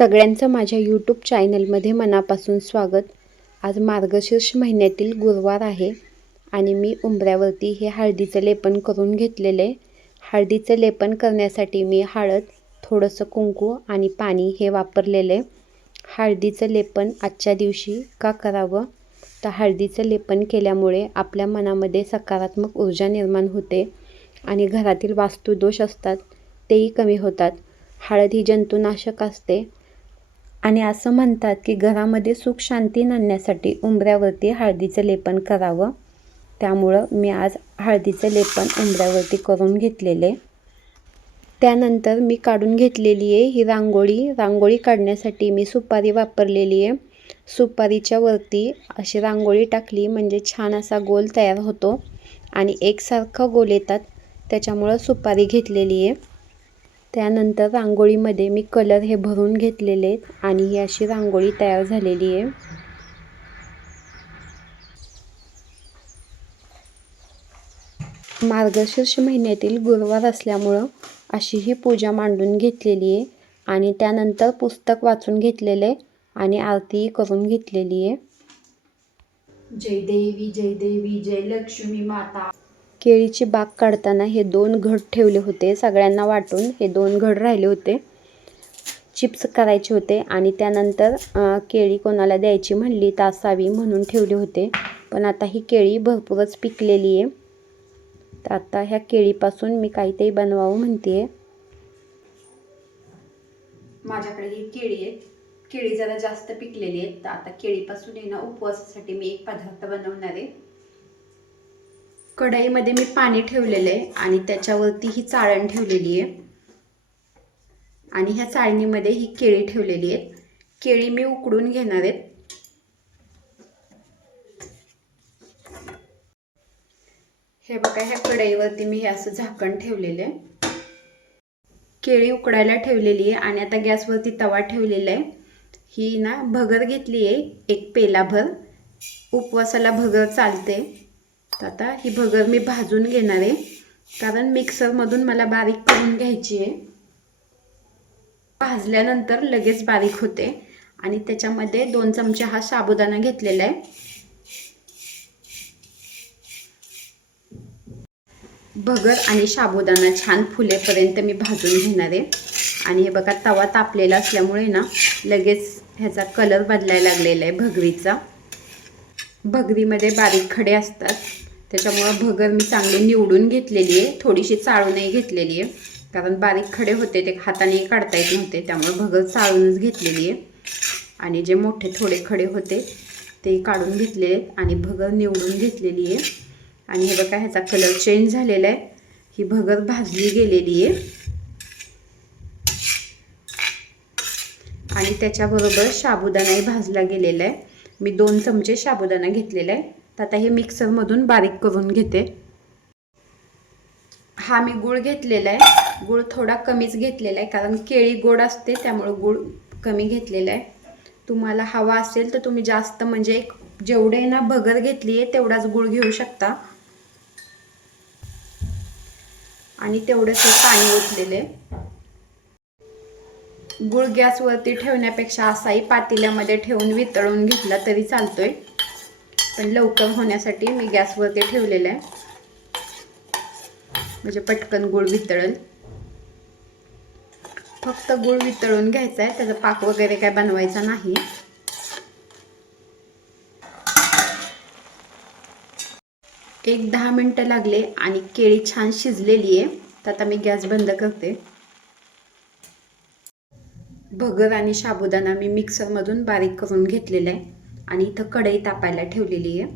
सगळ्यांचं माझ्या यूट्यूब चॅनलमध्ये मनापासून स्वागत. आज मार्गशीर्ष महिन्यातील गुरुवार आहे आणि मी उंबऱ्यावरती हे हळदीचं लेपन करून घेतलेले. हळदीचं लेपन करण्यासाठी मी हळद, थोडंसं कुंकू आणि पाणी हे वापरलेले. हळदीचं लेपन आजच्या दिवशी का करावं, तर हळदीचं लेपन केल्यामुळे आपल्या मनामध्ये सकारात्मक ऊर्जा निर्माण होते आणि घरातील वास्तुदोष असतात तेही कमी होतात. हळद ही जंतुनाशक असते आणि असं म्हणतात की घरामध्ये सुख शांती आणण्यासाठी उंबऱ्यावरती हळदीचं लेपन करावं. त्यामुळं मी आज हळदीचं लेपन उंबऱ्यावरती करून घेतलेले. त्यानंतर मी काढून घेतलेली आहे ही रांगोळी काढण्यासाठी मी सुपारी वापरलेली आहे. सुपारीच्या वरती अशी रांगोळी टाकली म्हणजे छान असा गोल तयार होतो आणि एकसारखा गोल येतात, त्याच्यामुळं सुपारी घेतलेली आहे. त्यानंतर रांगोळीमध्ये मी कलर हे भरून घेतलेले आहेत आणि ही अशी रांगोळी तयार झालेली आहे. मार्गशीर्ष महिन्यातील गुरुवार असल्यामुळं अशी ही पूजा मांडून घेतलेली आहे आणि त्यानंतर पुस्तक वाचून घेतलेले आणि आरती करून घेतलेली आहे. जय देवी जय लक्ष्मी माता. केळीची बाग काढताना हे 2 घड ठेवले होते सगळ्यांना वाटून. हे 2 घड राहिले होते, चिप्स करायचे होते आणि त्यानंतर केळी कोणाला द्यायची म्हणली तर असावी म्हणून ठेवले होते. पण आता ही केळी भरपूरच पिकलेली आहे, तर आता ह्या केळीपासून मी काहीतरी बनवावं म्हणते. माझ्याकडे ही केळी आहेत, केळी जरा जास्त पिकलेली आहेत, तर आता केळीपासून आहे ना उपवासासाठी मी एक पदार्थ बनवणार आहे. कढईमध्ये मी पाणी ठेवलेलं आहे आणि त्याच्यावरती ही चाळण ठेवलेली आहे आणि ह्या चाळणीमध्ये ही केळी ठेवलेली आहेत. केळी मी उकडून घेणार आहेत. हे बघा, ह्या कढईवरती मी हे असं झाकण ठेवलेलं आहे. केळी उकडायला ठेवलेली आहे आणि आता गॅसवरती तवा ठेवलेला आहे. ही ना भगर घेतली आहे 1 पेलाभर. उपवासाला भगर चालते. तर आता ही भगर मी भाजून घेणार आहे, कारण मिक्सरमधून मला बारीक करून घ्यायची आहे. भाजल्यानंतर लगेच बारीक होते आणि त्याच्यामध्ये 2 चमचे हा साबुदाणा घेतलेला आहे. भगर आणि साबुदाणा छान फुलेपर्यंत मी भाजून घेणार आहे. आणि हे बघा, तवा तापलेला असल्यामुळे ना लगेच ह्याचा कलर बदलायला लागलेला आहे भगरीचा. भगरीमध्ये बारीक खडे असतात, त्याच्यामुळं भगर मी चांगली निवडून घेतलेली आहे. थोडीशी चाळूनही घेतलेली आहे, कारण बारीक खडे होते ते हाताने काढता येत नव्हते, त्यामुळे भगर चाळूनच घेतलेली आहे. आणि जे मोठे थोडे खडे होते ते काढून घेतले आणि भगर निवडून घेतलेली आहे. आणि हे बघा, ह्याचा कलर चेंज झालेला आहे. ही भगर भाजली गेलेली आहे आणि त्याच्याबरोबर साबुदाणाही भाजला गेलेला आहे. मी 2 चमचे साबुदाणा घेतलेला आहे. तर आता हे मिक्सरमधून बारीक करून घेते. हा मी गूळ घेतलेला आहे. गूळ थोडा कमीच घेतलेला आहे, कारण केळी गोड असते त्यामुळे गूळ कमी घेतलेला आहे. तुम्हाला हवा असेल तर तुम्ही जास्त, म्हणजे जेवढे ना भगर घेतली आहे तेवढाच गूळ घेऊ शकता. आणि तेवढंच पाणी ओतलेले. गूळ गॅसवरती ठेवण्यापेक्षा असाही पातेल्यामध्ये ठेवून वितळून घेतला तरी चालतोय, पण लवकर होण्यासाठी मी गॅसवरती ठेवलेला आहे, म्हणजे पटकन गूळ वितळेल. फक्त गूळ वितळून घ्यायचा आहे, त्याचा पाक वगैरे काय बनवायचा नाही. एक 10 मिनिटं लागले आणि केळी छान शिजलेली आहे. तर आता मी गॅस बंद करते. भगर आणि साबुदाणा मी मिक्सरमधून बारीक करून घेतलेला आहे आणि इथं कढई तापायला ठेवलेली आहे.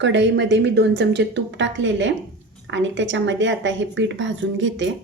कढईमध्ये मी 2 चमचे तूप टाकलेले आहे आणि त्याच्यामध्ये आता हे पीठ भाजून घेते.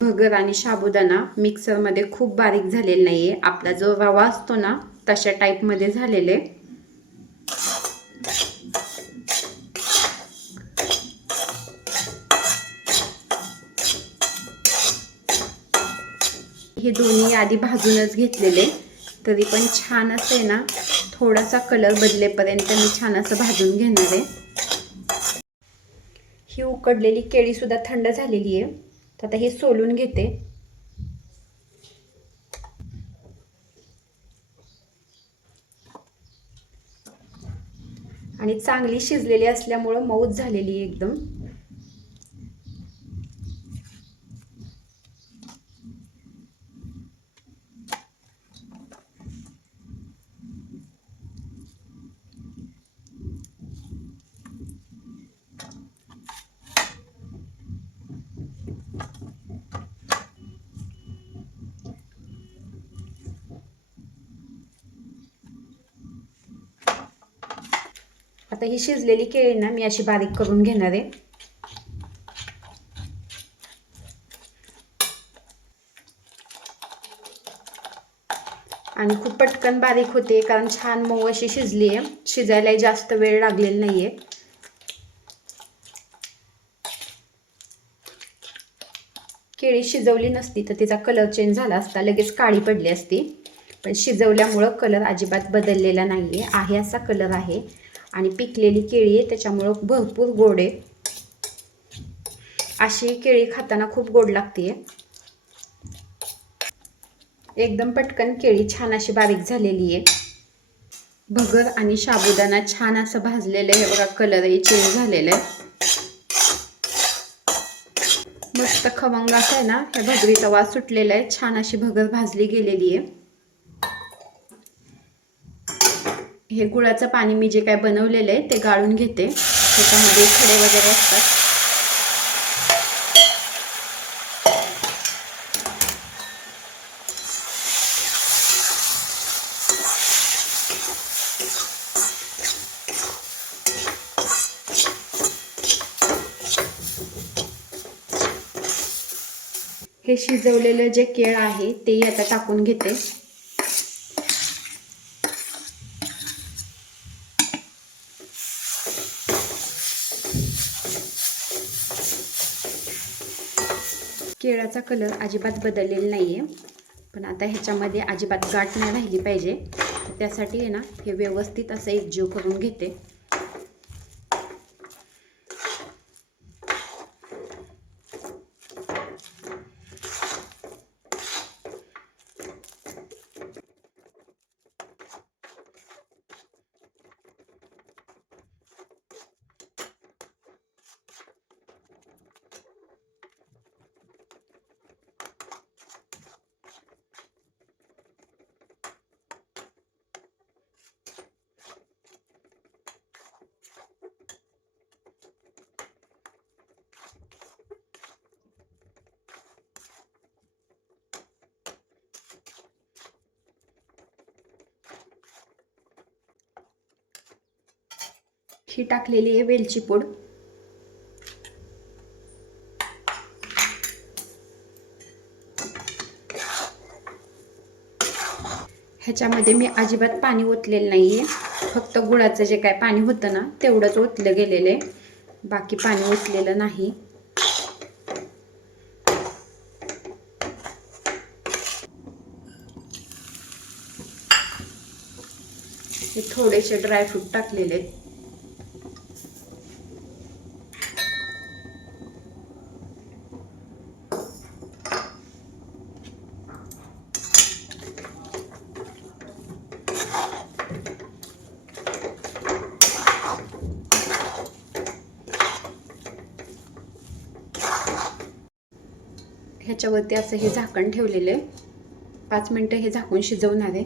भगर आणि साबुदाणा मिक्सरमध्ये खूप बारीक झालेला नाही आहे. आपला जो रवा असतो ना तशा टाईपमध्ये झालेले. हे दोन्ही आधी भाजूनच घेतलेले, तरी पण छान असं आहे ना, थोडासा कलर बदलेपर्यंत मी छान असं भाजून घेणार आहे. ही उकडलेली केळी सुद्धा थंड झालेली आहे, तर आता हे सोलून घेते. आणि चांगली शिजलेली असल्यामुळं मऊच झालेली आहे एकदम. आता ही शिजलेली केळी ना मी अशी बारीक करून घेणार आहे. आणि खूप पटकन बारीक होते, कारण छान मऊ अशी शिजली आहे. शिजायला जास्त वेळ लागलेला नाहीये. केळी शिजवली नसती तर तिचा कलर चेंज झाला असता, लगेच काळी पडली असती. पण शिजवल्यामुळं कलर अजिबात बदललेला नाहीये, आहे असा कलर आहे. आणि पिकलेली केळी आहे त्याच्यामुळं भरपूर गोड आहे. अशी केळी खाताना खूप गोड लागते. एकदम पटकन केळी छान अशी बारीक झालेली आहे. भगर आणि साबुदाणा छान असं भाजलेलं आहे बघा, कलरही चेंज झालेलं आहे. मस्त खमंग असं आहे ना, ह्या भगरीचा वास सुटलेला आहे. छान अशी भगर भाजली गेलेली आहे. हे गुळाचं पाणी मी जे काय बनवलेलं आहे ते गाळून घेते. त्याच्यामध्ये खडे वगैरे असतात. हे शिजवलेलं जे केळ आहे ते आता टाकून घेते. केळाचा कलर अजिबात बदललेला नाहीये, पण आता ह्याच्यामध्ये अजिबात गाठ नाही राहिली पाहिजे. त्यासाठी आहे ना, हे व्यवस्थित असं एकजीव करून घेते. ही टाकलेली आहे वेलची पूड. ह्याच्यामध्ये मी अजिबात पाणी ओतलेलं नाहीये, फक्त गुळाचं जे काय पाणी होतं ना तेवढंच ओतलं गेलेलं आहे, बाकी पाणी ओतलेलं नाही. हे थोडेसे ड्रायफ्रूट टाकलेले आहेत. ह्याच्यावरती असं हे झाकण ठेवलेलं आहे. 5 मिनिटं हे झाकून शिजवणार आहे.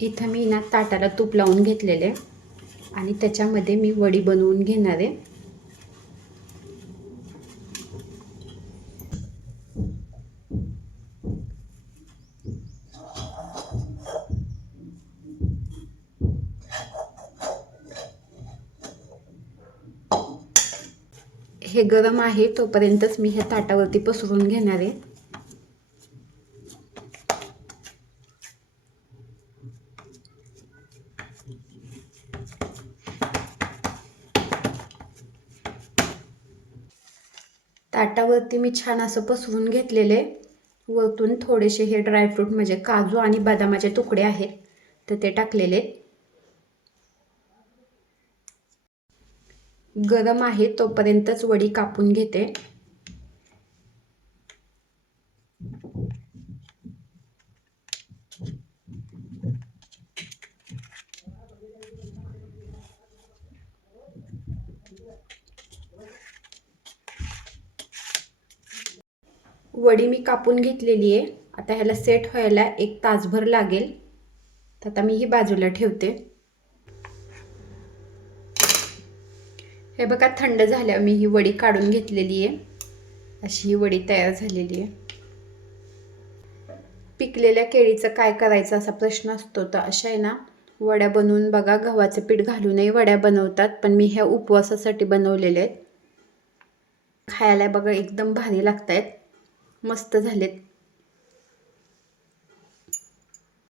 इथं मी ना ताटाला तूप लावून घेतलेले आणि त्याच्यामध्ये मी वडी बनवून घेणार आहे. हे गरम आहे तोपर्यंतच मी हे ताटावरती पसरून घेणार आहे. ताटावरती मी छान असं पसरून घेतलेले, वरतून थोडेसे हे ड्रायफ्रूट म्हणजे काजू आणि बदामाचे तुकडे आहेत तर ते टाकलेले. गरम आहे तोपर्यंतच वडी कापून घेते. वडी मी कापून घेतलेली आहे. आता ह्याला सेट व्हायला 1 तासभर लागेल. तर आता मी ही बाजूला ठेवते. हे बघा थंड झाल्यावर मी ही वडी काढून घेतलेली आहे. अशी ही वडी तयार झालेली आहे. पिकलेल्या केळीचं काय करायचं असा प्रश्न असतो, तर अशा आहे ना वड्या बनवून बघा. गव्हाचं पीठ घालूनही वड्या बनवतात, पण मी ह्या उपवासासाठी बनवलेल्या आहेत. खायला बघा एकदम भारी लागतायत, मस्त झालेत.